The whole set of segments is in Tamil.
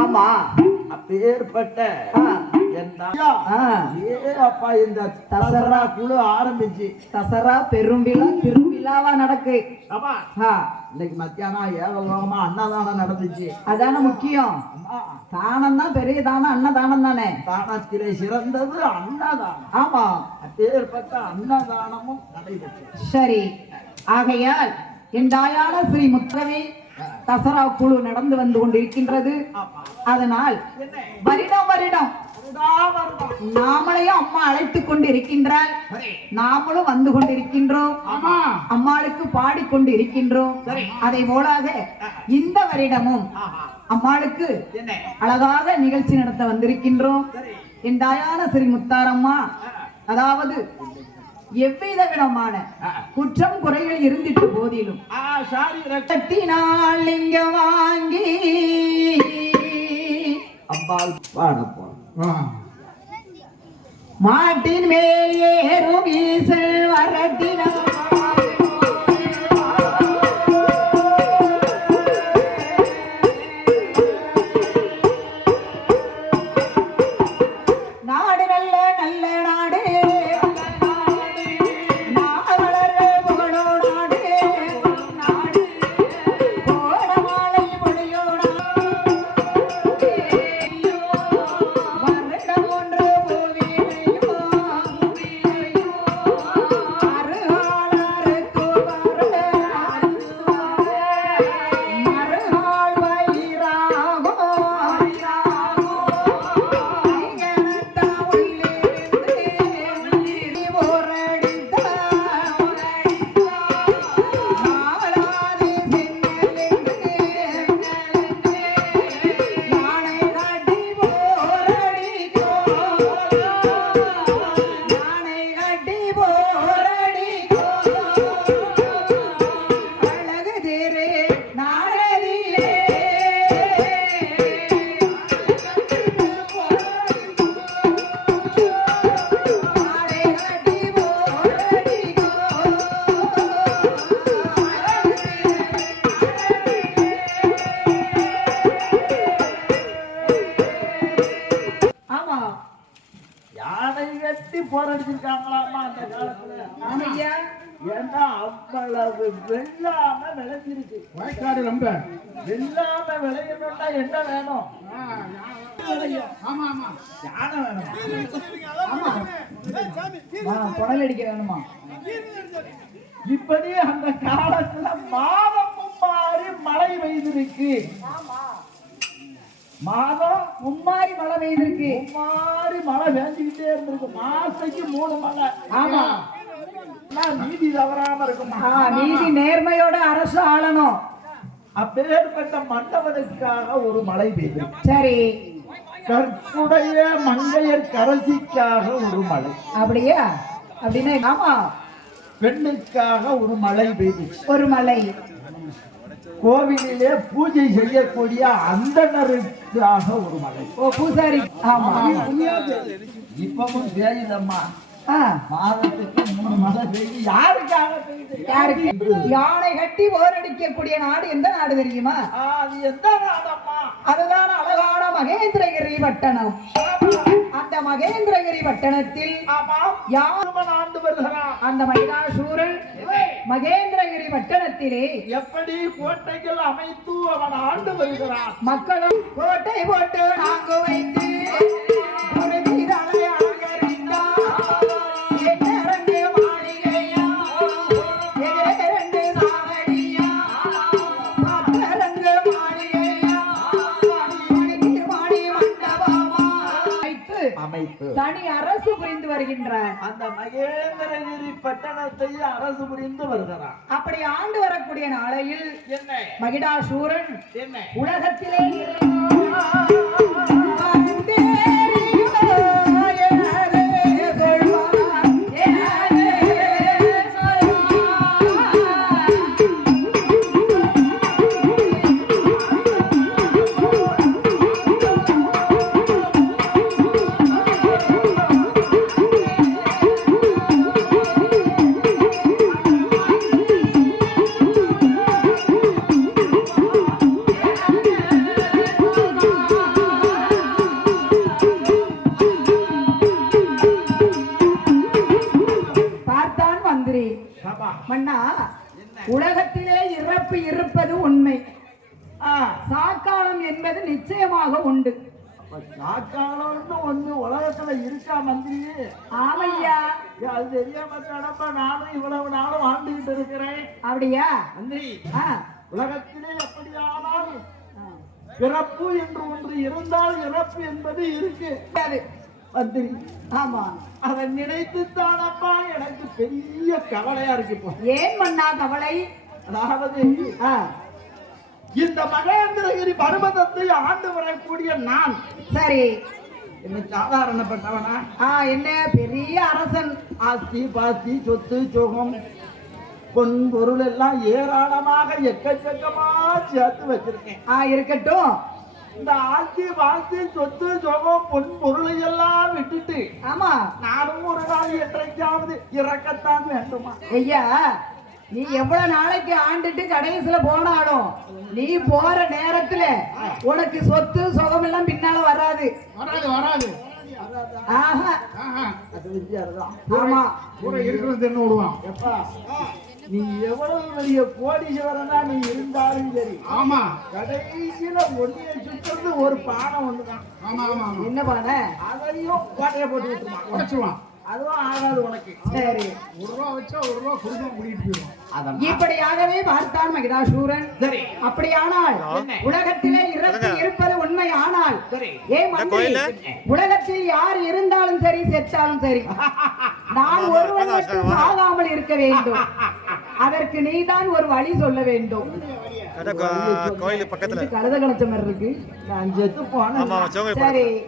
ஆமா. அப்பேற்பட்ட அப்பா இந்த தசரா குழு ஆரம்பிச்சு. தசரா பெரும்பிழா திருவிழாவா நடக்கு. இன்னைக்கு மத்தியானம் ஏகலோகமா அன்னதானம் நடந்துச்சு. அதான முக்கியம். தானம் தான் பெரிய தானம் அன்னதானம் தானே தானத்திலே சிறந்தது அன்னதானம். ஆமா. அப்பேற்பட்ட அன்னதானமும் நடைபெற்றது. சரி. ஆகையால் என் தாயான ஸ்ரீ முத்தவே தசரா குழு நடந்து வந்து கொண்டிருக்கின்றது. அதனால் வருடம் வருடம் வருடா வருடம். நாமளையும் அம்மா அழைத்துக் கொண்டு இருக்கின்றாள் சரி. நாமளும் வந்து கொண்டிருக்கின்றோம். அம்மாளுக்கு பாடிக்கொண்டு இருக்கின்றோம். அதை போலாக இந்த வருடமும் அம்மாளுக்கு அழகாக நிகழ்ச்சி நடத்த வந்திருக்கின்றோம். என் தாயான ஸ்ரீ முத்தாரம்மா அதாவது எவ்வித விதமான. குற்றம் குறைகள் இருந்திட்ட போதிலும் ஆ சாரி ரத்த கட்டினால் இங்க வாங்கி அம்பாள் பாடப்போம் மாட்டின் மேல் ஏறும் ஈசல் வரட்டினால் ஏன்னா அவ்வளவு வெள்ளாம விளைஞ்சிருக்கு. வயக்காடு ரொம்ப. வெள்ளாம விளையணும்னா என்ன வேணும்? ஆமா ஆமா. யானை வேணும். ஆமா. ஆ, புனல் அடிக்க வேணுமா? இப்படி அந்த காலத்துல மாதமும் மாறி மழை பெய்திருக்கு. மாதம் மும்மாரி மழை பெய்திருக்கு. மாறி மழை பெஞ்சுக்கிட்டே இருந்திருக்கு. மாசைக்கு மூணு மழை. ஆமா. நீதி தவறாம இருக்குமா? நீதி நேர்மையோட அரசு ஆளணும். அப்பேற்பட்ட மன்னவனுக்காக ஒரு மழை பெய்யும். சரி. கற்புடைய மங்கையர் கரசிக்காக ஒரு மழை அப்படியா? அப்படின்னா ஆமா. பெண்ணுக்காக ஒரு மழை பெய்துச்சு ஒரு மலை. கோவிலிலே பூஜை செய்யக்கூடிய அந்தணருக்காக ஒரு மழை ஓ பூசாரி. ஆமா. இப்பவும் பெய்யுதம்மா ஆ, மாதத்துக்கு மூணு மழை பெய்யுது யாருக்காக பெய்யுது யாருக்கு? யானை கட்டி ஓரடிக்கக்கூடிய நாடு எந்த நாடு தெரியுமா? ஆ, அது எந்த நாடம்மா அதுதான் அழகான மகேந்திரகிரி பட்டணம். அந்த மகேந்திரகிரி பட்டணத்தில் யாருமன் ஆண்டு வருகிறான் அந்த மகிஷாசூரன் மகேந்திரகிரி பட்டணத்திலே எப்படி கோட்டைகள் அமைத்து அவன் ஆண்டு வருகிறான்? மக்களும் கோட்டை போட்டு நாங்கு வைத்து தனி அரசு புரிந்து வருகின்றார். அந்த மகேந்திரகிரி பட்டணத்தை அரசு புரிந்து வருகிறான் அப்படி ஆண்டு வரக்கூடிய நாளையில் என்ன? மகிடாசூரன் என்ன? உலகத்திலே வாழ்ந்துகிட்டு இருக்கிறேன் அப்படியா உலகத்திலே எப்படியானால் பிறப்பு என்று ஒன்று இருந்தால் இறப்பு என்பது இருக்கு. மந்திரி ஆமா. அதை நினைத்து தானப்பா எனக்கு பெரிய கவலையா இருக்கு இப்போ. ஏன் மன்னா கவலை? அதாவது இந்த மகேந்திரகிரி பர்வதத்தை ஆண்டு வரக்கூடிய நான். சரி. என்ன சாதாரணப்பட்டவனா? ஆ என்ன பெரிய அரசன். ஆஸ்தி பாஸ்தி சொத்து சுகம். பொன் பொருள் எல்லாம் ஏராளமாக எக்கச்சக்கமா சேர்த்து வச்சிருக்கேன். ஆ இருக்கட்டும். இந்த ஆஸ்தி பாஸ்தி சொத்து சுகம் பொன் பொருளை எல்லாம் விட்டுட்டு ஆமா. நானும் ஒரு நாள் என்றைக்காவது இறக்கத்தான் வேண்டுமா? ஐயா நீ எவ்வளவு நாளைக்கு ஆண்டுட்டு கடைசியில போனாலும் நீ போற நேரத்துல உனக்கு சொத்து சுகம் எல்லாம் பின்னால வராது. வராது வராது. ஆஹா. ஆஹா. அது வித்தியாசம். ஆமா. கூட இருக்கிறது தின்னு விடுவான்? எப்பா? நீ எவ்வளவு பெரிய கோடீஸ்வரனா நீ இருந்தாலும் சரி. ஆமா. கடைசியில ஒன்னிய சுத்தது ஒரு பானை ஒண்ணுதான். ஆமா ஆமா ஆமா. என்ன பண்ண அதையும் கோட்டையை போட்டு விட்டுருவான் உடைச்சுவான் அதுவும் ஆகாது உனக்கு. சரி. ஒரு ரூபா வச்சா ஒரு ரூபா குடும்பம் கூட்டிட்டு போயிடும் அதான் இப்படியாகவே பார்த்தான் மகிடாசூரன் சரி. அப்படியானால் உலகத்திலே இறப்பு இருப்பது உண்மை ஆனால் சரி ஏன் மந்திரி உலகத்தில் யார் இருந்தாலும் சரி செத்தாலும் சரி. நான் ஒருவன் மட்டும் சாகாமல் இருக்க வேண்டும். அதற்கு நீதான் ஒரு வழி சொல்ல வேண்டும். கோயில் பக்கத்துல. கழுத கணச்ச மாதிரி இருக்கு. நான் செத்து போனேன். சரி.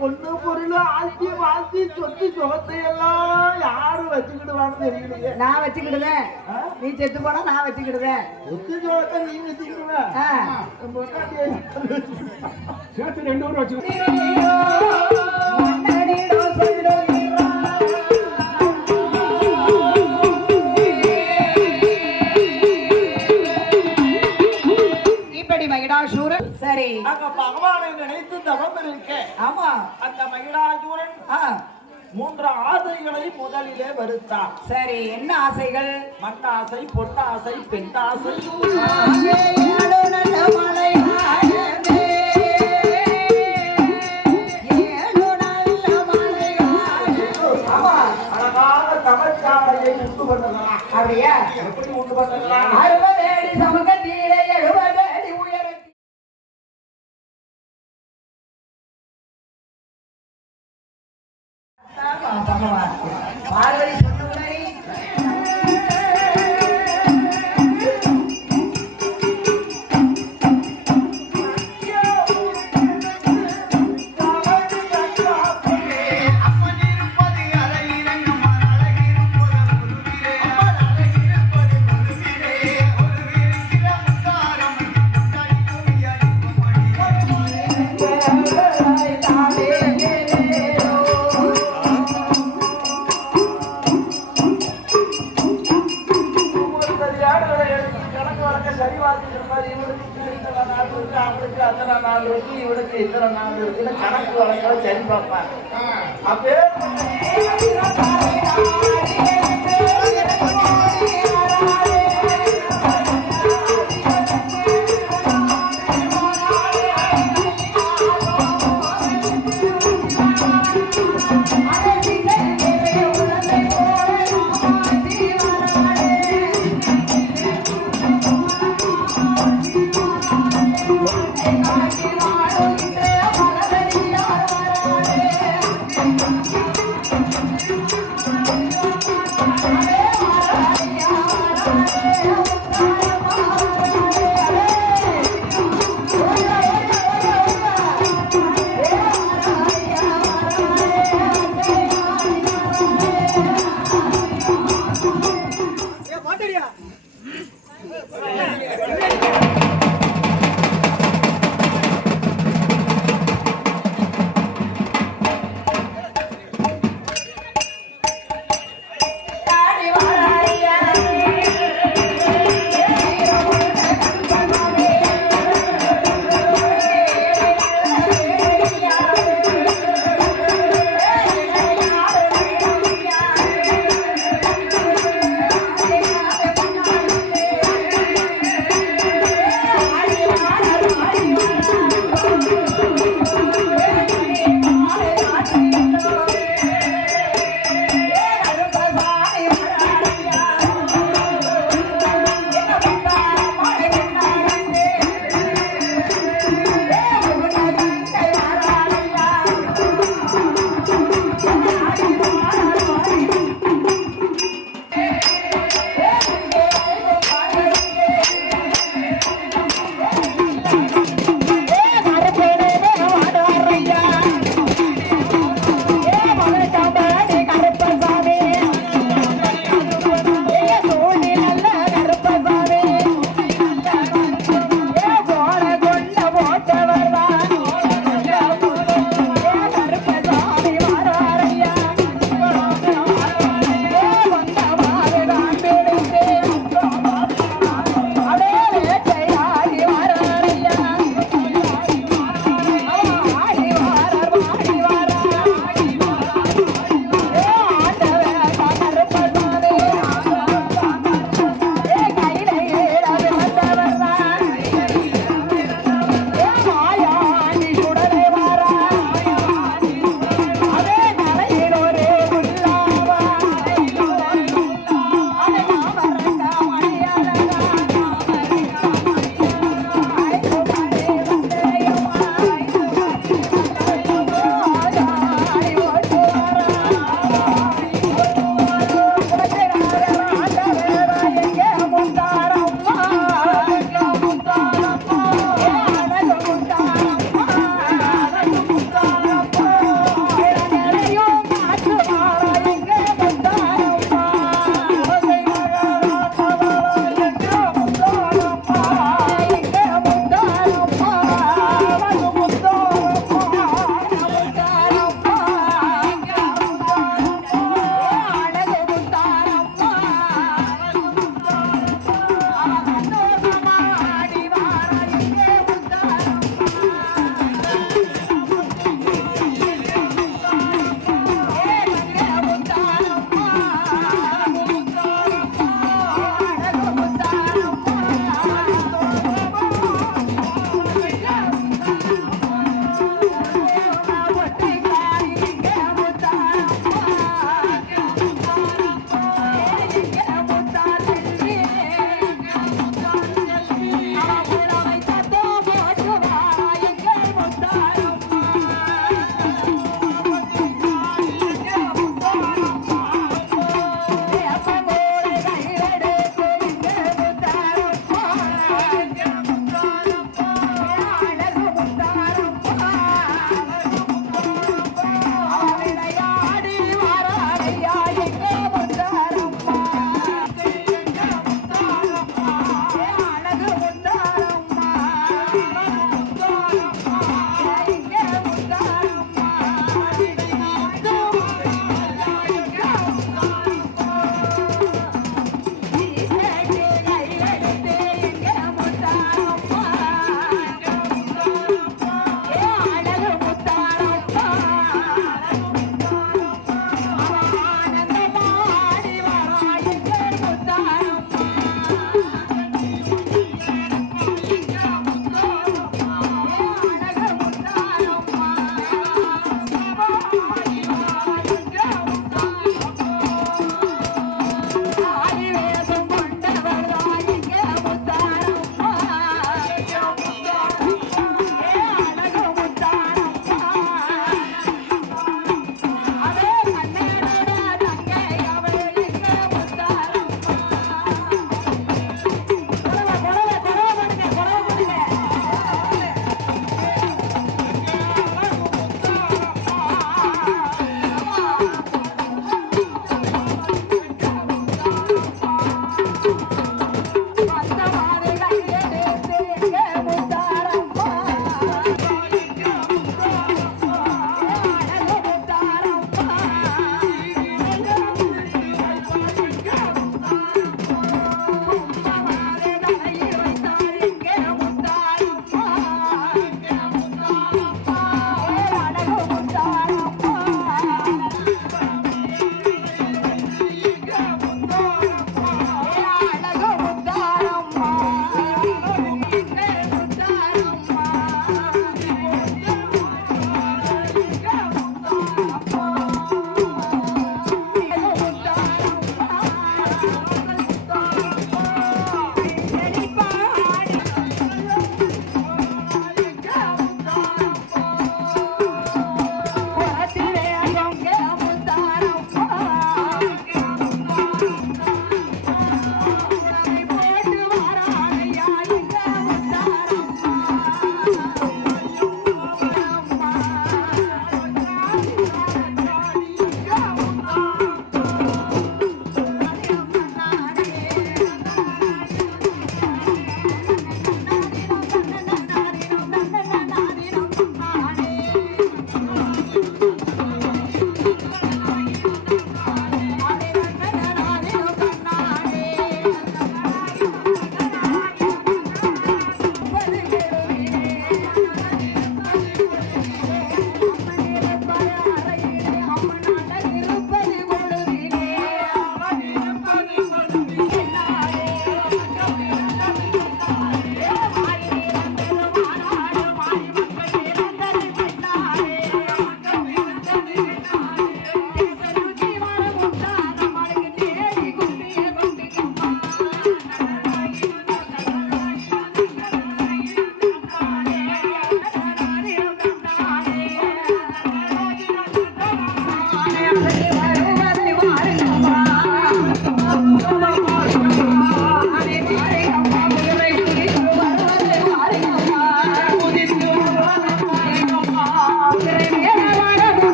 பொண்ணு பொருள் ஆஸ்தி வாஸ்தி சொத்து சுகத்தை எல்லாம் யாரு வச்சுக்கிடுவான்னு தெரியலையே. நான் வச்சுக்கிடுவேன்? நீ செத்து போனா நான் வச்சுக்கிடுவேன். சொத்து சுகத்தை நீ வச்சுக்கிடுவ? ஆ. என் பொண்டாட்டியை சேர்த்து ரெண்டு ஊர் வச்சு தவம் இருக்க. ஆமா. அந்த ஆ, மூன்று ஆசைகளை முதலிலே வருத்தான் சரி என்ன ஆசைகள்? மண்ணாசை பொன்னாசை பெண்ணாசை. ஆமா, அழகான தமிழ்ச்சாலையை உண்டு பண்ணலாம் அப்படியா? எப்படி உண்டு பண்ணலாம் அப்பே.